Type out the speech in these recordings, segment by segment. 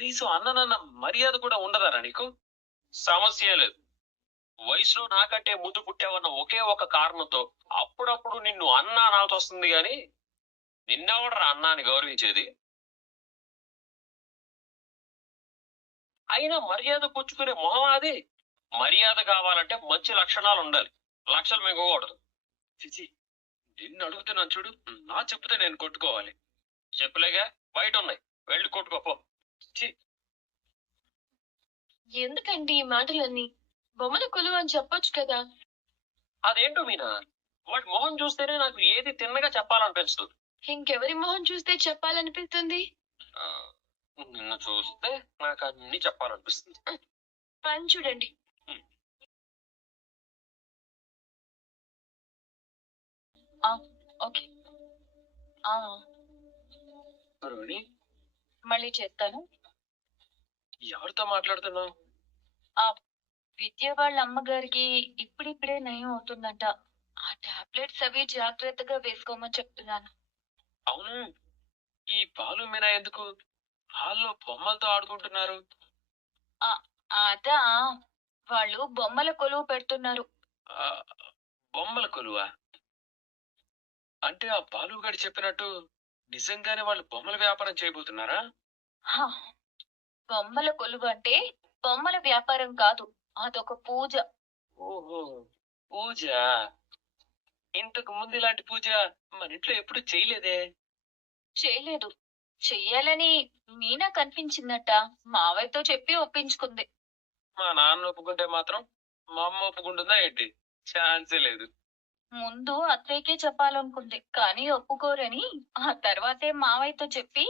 కనీసం అన్ననన్న మర్యాద కూడా ఉండదారా నీకు? సమస్య లేదు. వయసులో నాకంటే ముందు పుట్టావన్న ఒకే ఒక కారణంతో అప్పుడప్పుడు నిన్ను అన్న అనాల్సి వస్తుంది గాని నిన్నెవడరా అన్నాన్ని గౌరవించేది? అయినా మర్యాద పుచ్చుకునే మొహం అది. మర్యాద కావాలంటే మంచి లక్షణాలు ఉండాలి, లక్షలు మిగకూడదు. చిచి, నిన్ను అడుగుతున్నాను చూడు, నా చెప్తే నేను కొట్టుకోవాలి. చెప్పులేగా బయట ఉన్నాయి, వెళ్ళి కొట్టుకోపో. ఎందుకండి ఈ మాటలన్నీ? బొమ్మల కొలువు అని చెప్పొచ్చు కదా. అదేంటో మీనా, వాటి మొహం చూస్తేనే నాకు ఏది తిన్నగా చెప్పాలనిపిస్తుంది. ఇంకెవరి మొహం చూస్తే చెప్పాలనిపిస్తుంది? నిన్ను చూస్తే నాకు అన్ని చెప్పాలనిపిస్తుంది. పని చూడండి. ఓకే, మళ్ళీ చేస్తాను. ఎవరితో మాట్లాడుతున్నావు? విద్య వాళ్ళ అమ్మగారికి ఇప్పుడిప్పుడే నయం అవుతుందంట. ఆ టాబ్లెట్స్ అవి జాగ్రత్తగా వేసుకోమని చెప్తున్నాను. అవును, ఈ పాలు మీనా ఎందుకు హాల్లో బొమ్మలతో ఆడుకుంటున్నారు? అదా, వాళ్ళు బొమ్మల కొలువు పెడుతున్నారు. బొమ్మల కొలువా? అంటే ఆ బాలుగాడు చెప్పినట్టు నిజంగానే వాళ్ళు బొమ్మల వ్యాపారం చేయబోతున్నారా? బొమ్మల కొలువు అంటే బొమ్మల వ్యాపారం కాదు, అదొక పూజ. ఓహో, పూజ. ఇంతకు ముందు ఇలాంటి పూజ మన ఇంట్లో ఎప్పుడు చేయలేదే. చేయలేదు. చెయ్యాలని మీనా కనిపించిందట. మావయ్యతో చెప్పి ఒప్పించుకుంది. మా నాన్న ఒప్పుకుంటే మాత్రం మా అమ్మ ఒప్పుకుంటుందా ఏంటి? ఛాన్సే లేదు. ముందు అత్తయ్యకే చెప్పాలనుకుంది, కానీ ఒప్పుకోరని ఆ తర్వాతే మావయ్యతో చెప్పి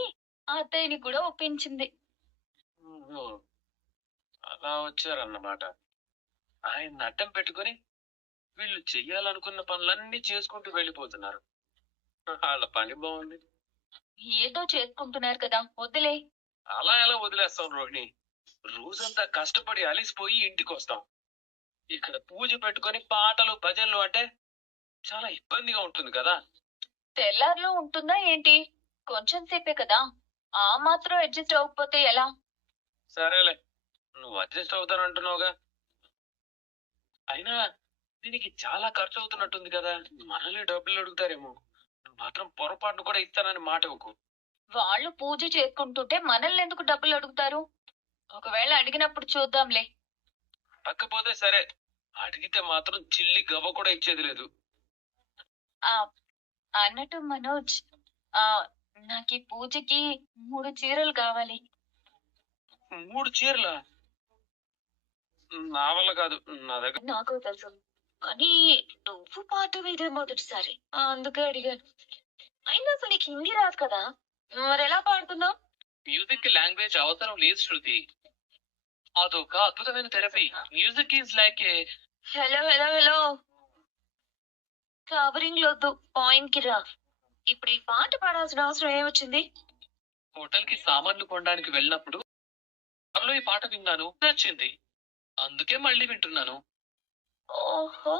అత్తయ్యని కూడా ఒప్పించింది. అలా వచ్చారన్నమాట. ఆయన అడ్డం పెట్టుకుని వీళ్ళు చెయ్యాలనుకున్న పనులన్నీ చేసుకుంటూ వెళ్ళిపోతున్నారు. వాళ్ళ పని బాగుంది. ఏదో చేసుకుంటున్నారు కదా, వదిలే. అలా ఎలా వదిలేస్తాం రోహిణి? రోజంతా కష్టపడి అలిసిపోయి ఇంటికి వస్తాం. ఇక్కడ పూజ పెట్టుకుని పాటలు భజనలు అంటే చాలా ఇబ్బందిగా ఉంటుంది కదా. తెల్లార్లో ఉంటుందా ఏంటి? కొంచెం సేపే కదా, ఆ మాత్రం అడ్జస్ట్ అవ్వకపోతే ఎలా? సరేలే, నువ్వు అడ్జస్ట్ అవుతానంటున్నావుగా. అయినా దీనికి చాలా ఖర్చు అవుతున్నట్టుంది కదా. మనల్ని డబ్బులు అడుగుతారేమో. నువ్వు మాత్రం పొరపాటును కూడా ఇస్తానని మాట ఇవ్వకు. వాళ్ళు పూజ చేసుకుంటుంటే మనల్ని ఎందుకు డబ్బులు అడుగుతారు? ఒకవేళ అడిగినప్పుడు చూద్దాంలే. పక్కపోతే సరే, అడిగితే మాత్రం చిల్లి గవ్వ కూడా ఇచ్చేది లేదు. అన్నట్టు మనోజ్, నాకు ఈ పూజకి 3 చీరలు కావాలి. 3 చీరలా? నా వల్ల కాదు, నా దగ్గర. నాకు తెలుసు, కానీ నువ్వు పాట మీద మొదటిసారి, అందుకే అడిగాను. అయినా అసలు నీకు హిందీ రాదు కదా, మరి ఎలా పాడుతున్నావు? మ్యూజిక్ లాంగ్వేజ్ అవసరం లేదు శృతి, అదొక అద్భుతమైన therapy. Music is like a. Hello hello hello, covering లొద్దు, పాయింట్ కి రా. ఇప్పుడు ఈ పాట పాడాల్సిన అవసరం ఏమొచ్చింది? హోటల్ కి సామాన్లు కొనడానికి వెళ్ళినప్పుడు ఈ పాట విన్నాను, నచ్చింది, అందుకే మళ్ళీ వింటున్నాను. ఓహో,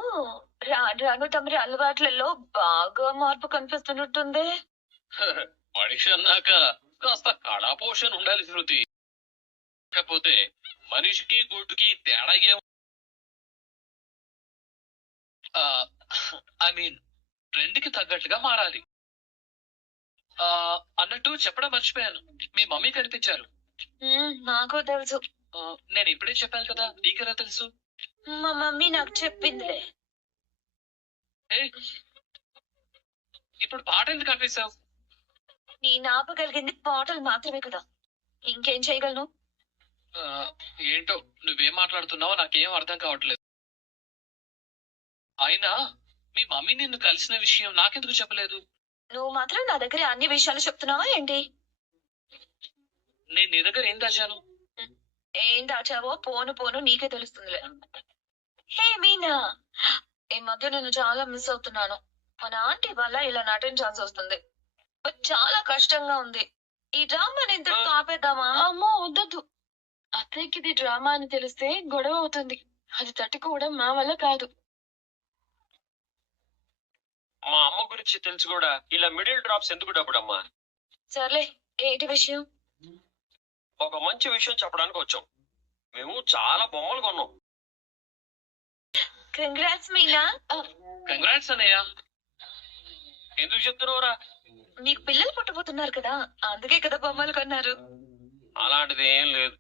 రాను రాను తమరి అలవాట్లలో బాగా మార్పు కనిపిస్తున్నట్టుంది. మనిషి అన్నాక కాస్త కళా పోషణ ఉండాలి శృతి, కాకపోతే మనిషికి గుడ్డుకి తేడా ఏం? ఐ మీన్ ట్రెండ్ కి తగ్గట్టుగా మారాలి. అన్నట్టు చెప్పడం మర్చిపోయాను, మీ మమ్మీ కనిపించారు. నాకు తెలుసు. నేను ఇప్పుడే చెప్పాను కదా, నీకెలా తెలుసు? మా మమ్మీ నాకు చెప్పిందిలే. ఇప్పుడు పాట ఎందుకు కనిపిస్తావు? నీ ఆపగలిగింది పాటలు మాత్రమే కదా, ఇంకేం చేయగలను? ఏంటో నువ్వేం మాట్లాడుతున్నావో నాకేం అర్థం కావట్లేదు. అయినా మీ మమ్మీ నిన్ను కలిసిన విషయం నాకెందుకు చెప్పలేదు? నువ్వు మాత్రం నా దగ్గర అన్ని విషయాలు చెప్తున్నావా ఏంటి? నేను నీ దగ్గర ఏం దాచాను? ఏం దాచావో పోను పోను నీకే తెలుస్తుందిలే. హే మీనా, ఈ మధ్య నేను చాలా మిస్ అవుతున్నాను. మన ఆంటీ వల్ల ఇలా నటించాల్సి వస్తుంది, చాలా కష్టంగా ఉంది. ఈ డ్రామాని ఇంతకు ఆపేద్దామా? అమ్మో వద్దొద్దు, అత్తయ్యకి ఇది డ్రామా అని తెలిస్తే గొడవ అవుతుంది. అది తట్టుకోవడం మా వల్ల కాదు. మా అమ్మ గురించి తెలుసు కూడా ఇలా మిడిల్ డ్రాప్స్ ఎందుకు డబ్బుడమ్మా? సర్లే, ఏంటి విషయం? ఒక మంచి విషయం చెప్పడానికి వచ్చాం. మేము చాలా బొమ్మలు కొన్నాం. కంగ్రాట్స్ మీనా. కంగ్రాట్స్ అన్నయ్య. ఎందుకు చెప్తున్నావురా? మీకు పిల్లలు పుట్టబోతున్నారు కదా, అందుకే కదా బొమ్మలు కొన్నారు. అలాంటిది ఏం లేదు.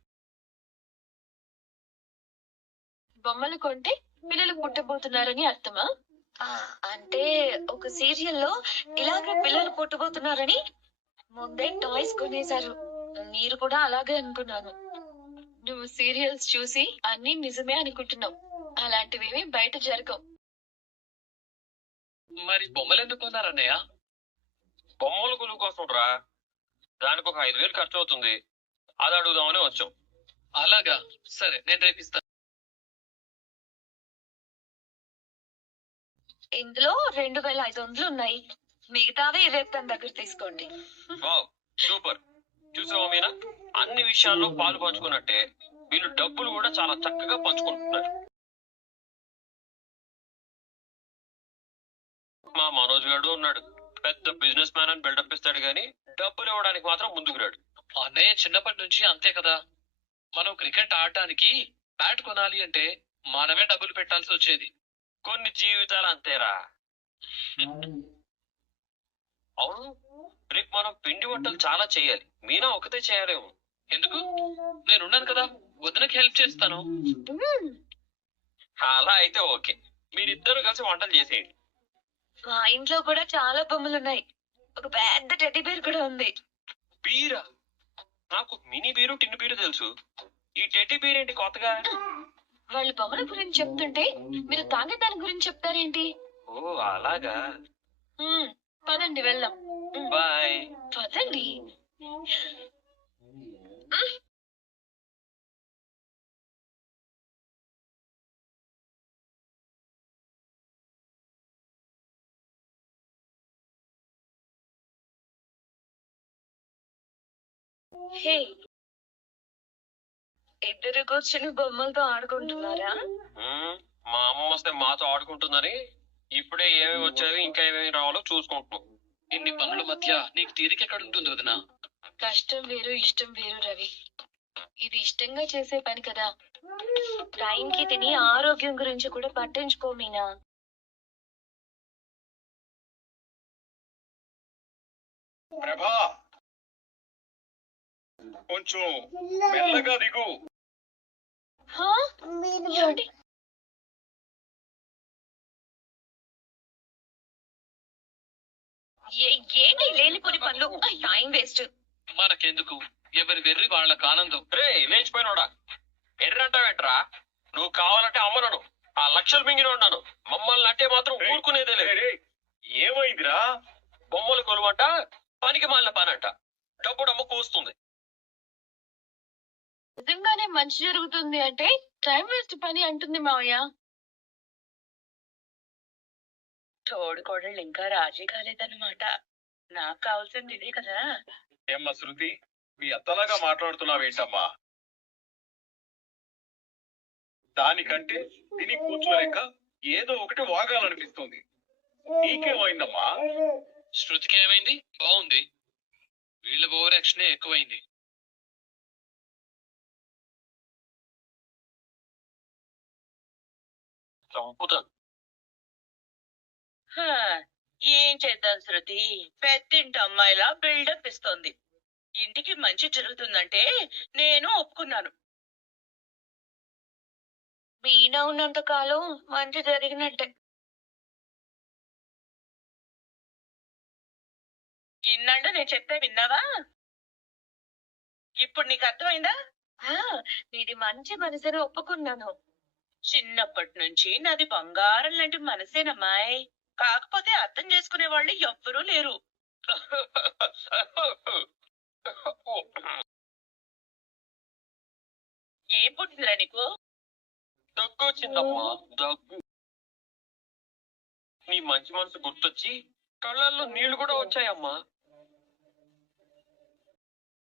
బొమ్మలు కొంటే పిల్లలు పుట్టబోతున్నారని అర్థమా? అంటే ఒక సీరియల్లో ఇలాగే పిల్లలు పుట్టబోతున్నారని ముందే టాయ్స్ కొనేశారు. మీరు కూడా అలాగే అనుకున్నాను. నువ్వు సీరియల్స్ చూసి అన్ని నిజమే అనుకుంటున్నావు. అలాంటివేమీ బయట జరగవు. మరి బొమ్మలు ఎందుకు కొన్నారన్నయ్య? బొమ్మల కొనుగోలు కోసం రా. దానికి ఒక 5,000 ఖర్చు అవుతుంది. అది అడుగుదామని వచ్చాం. అలాగా, సరే నేను రేపిస్తాను. ఇందులో 2,500 ఉన్నాయి. మిగతావి రేపు తన దగ్గర తీసుకోండి. Wow, super. చూసావా మీనా, అన్ని విషయాల్లో పాలు పంచుకున్నట్టే వీళ్ళు డబ్బులు కూడా చాలా చక్కగా పంచుకుంటున్నారు. మా మనోజ్ గారు ఉన్నాడు. పెద్ద బిజినెస్ మ్యాన్ అని బిల్డప్ ఇస్తాడు గానీ డబ్బులు ఇవ్వడానికి మాత్రం ముందుకు రాడు. అన్నయ్య చిన్నప్పటి నుంచి అంతే కదా. మనం క్రికెట్ ఆడటానికి బ్యాట్ కొనాలి అంటే మనమే డబ్బులు పెట్టాల్సి వచ్చేది. కొన్ని జీవితాలు అంతేరా. అవును, రేపు మనం పిండి వంటలు చాలా చేయాలి. మీనా ఒకతే చేయాలేమో. ఎందుకు? నేనున్నాను కదా, వదినకి హెల్ప్ చేస్తాను. అలా అయితే ఓకే, మీరిద్దరు కలిసి వంటలు చేసేయండి. మా ఇంట్లో కూడా చాలా బొమ్మలు ఉన్నాయి. ఒక పెద్ద టెడ్డీ బేర్ కూడా ఉంది. బీరా? నాకు మినీ బీరు, టిన్ బీరు తెలుసు. ఈ టెడ్డీ బీర్ ఏంటి కొత్తగా? వాళ్ళు బొమ్మల గురించి చెప్తుంటే మీరు తాగే దాని గురించి చెప్తారేంటి? ఓ అలాగా. పదండి వెళ్దాం. బాయ్. పదండి. హే, ఇద్దరు కూర్చుని బొమ్మలతో ఆడుకుంటున్నారా? మా అమ్మ వస్తే మాతో ఆడుకుంటుందని ఇప్పుడే ఏమేమి వచ్చాయో ఇంకా ఏమేమి రావాలో చూసుకుంటున్నాం. ఇన్ని పనుల మధ్య నీకు తీరిక ఎక్కడ ఉంటుంది వదినా? కష్టం వేరు, ఇష్టం వేరు రవి. ఇది ఇష్టంగా చేసే పని కదా. టైంకి తిని ఆరోగ్యం గురించి కూడా పట్టించుకో మీనా. ప్రభా, కొంచెం మెల్లగా దిగు. హా? ఏమండి? ఏంటి లేనిపోని పనులు? Time waste. మనకెందుకు, ఎవరి వెర్రి వాళ్ళకి ఆనందం. రే లేచిపోయినోడా, ఎర్రంటావేంట్రా? నువ్వు కావాలంటే అమ్మనను, ఆ లక్షలు మింగిన ఉన్నాను. మమ్మల్ని అంటే మాత్రం ఊరుకునేదే లేదు. ఏమైందిరా? బొమ్మలు కొలువంట, పనికి మాలిన పనంట. డబ్బు డమ్మకు వస్తుంది. నిజంగానే మంచి జరుగుతుంది అంటే టైం వేస్ట్ పని అంటుంది మావయ్య. తోడుకోడళ్ళు ఇంకా రాజీ కాలేదన్నమాట. నాకు కావాల్సింది ఇదే కదా. ఏమ్మా శృతి, మీ అత్తలాగా మాట్లాడుతున్నావేంటమ్మా? దానికంటే తిని కూర్చోలేక ఏదో ఒకటి వాగాలనిపిస్తుంది. నీకేమైందమ్మా? శృతికి ఏమైంది? బాగుంది. వీళ్ళ ఓవర్ యాక్షన్ ఎక్కువైంది. చంపుతాను. ఏం చేద్దాం శృతి, పెద్దింటి అమ్మాయిలా బిల్డప్ ఇస్తోంది. ఇంటికి మంచి జరుగుతుందంటే నేను ఒప్పుకున్నాను. మీనా ఉన్నంత కాలం మంచి జరిగినట్టే. ఇన్నాళ్ళు నేను చెప్తే విన్నావా? ఇప్పుడు నీకు అర్థమైందా? నీది మంచి మనసుని ఒప్పుకున్నాను. చిన్నప్పటి నుంచి నాది బంగారం లాంటి మనసేనమ్మాయి. కాకపోతే అర్థం చేసుకునే వాళ్ళు ఎవ్వరూ లేరు. ఏం పుట్టిందిరా నీకు? దగ్గు వచ్చిందమ్మా, దగ్గు. నీ మంచి మనసు గుర్తొచ్చి కళ్ళల్లో నీళ్లు కూడా వచ్చాయమ్మా.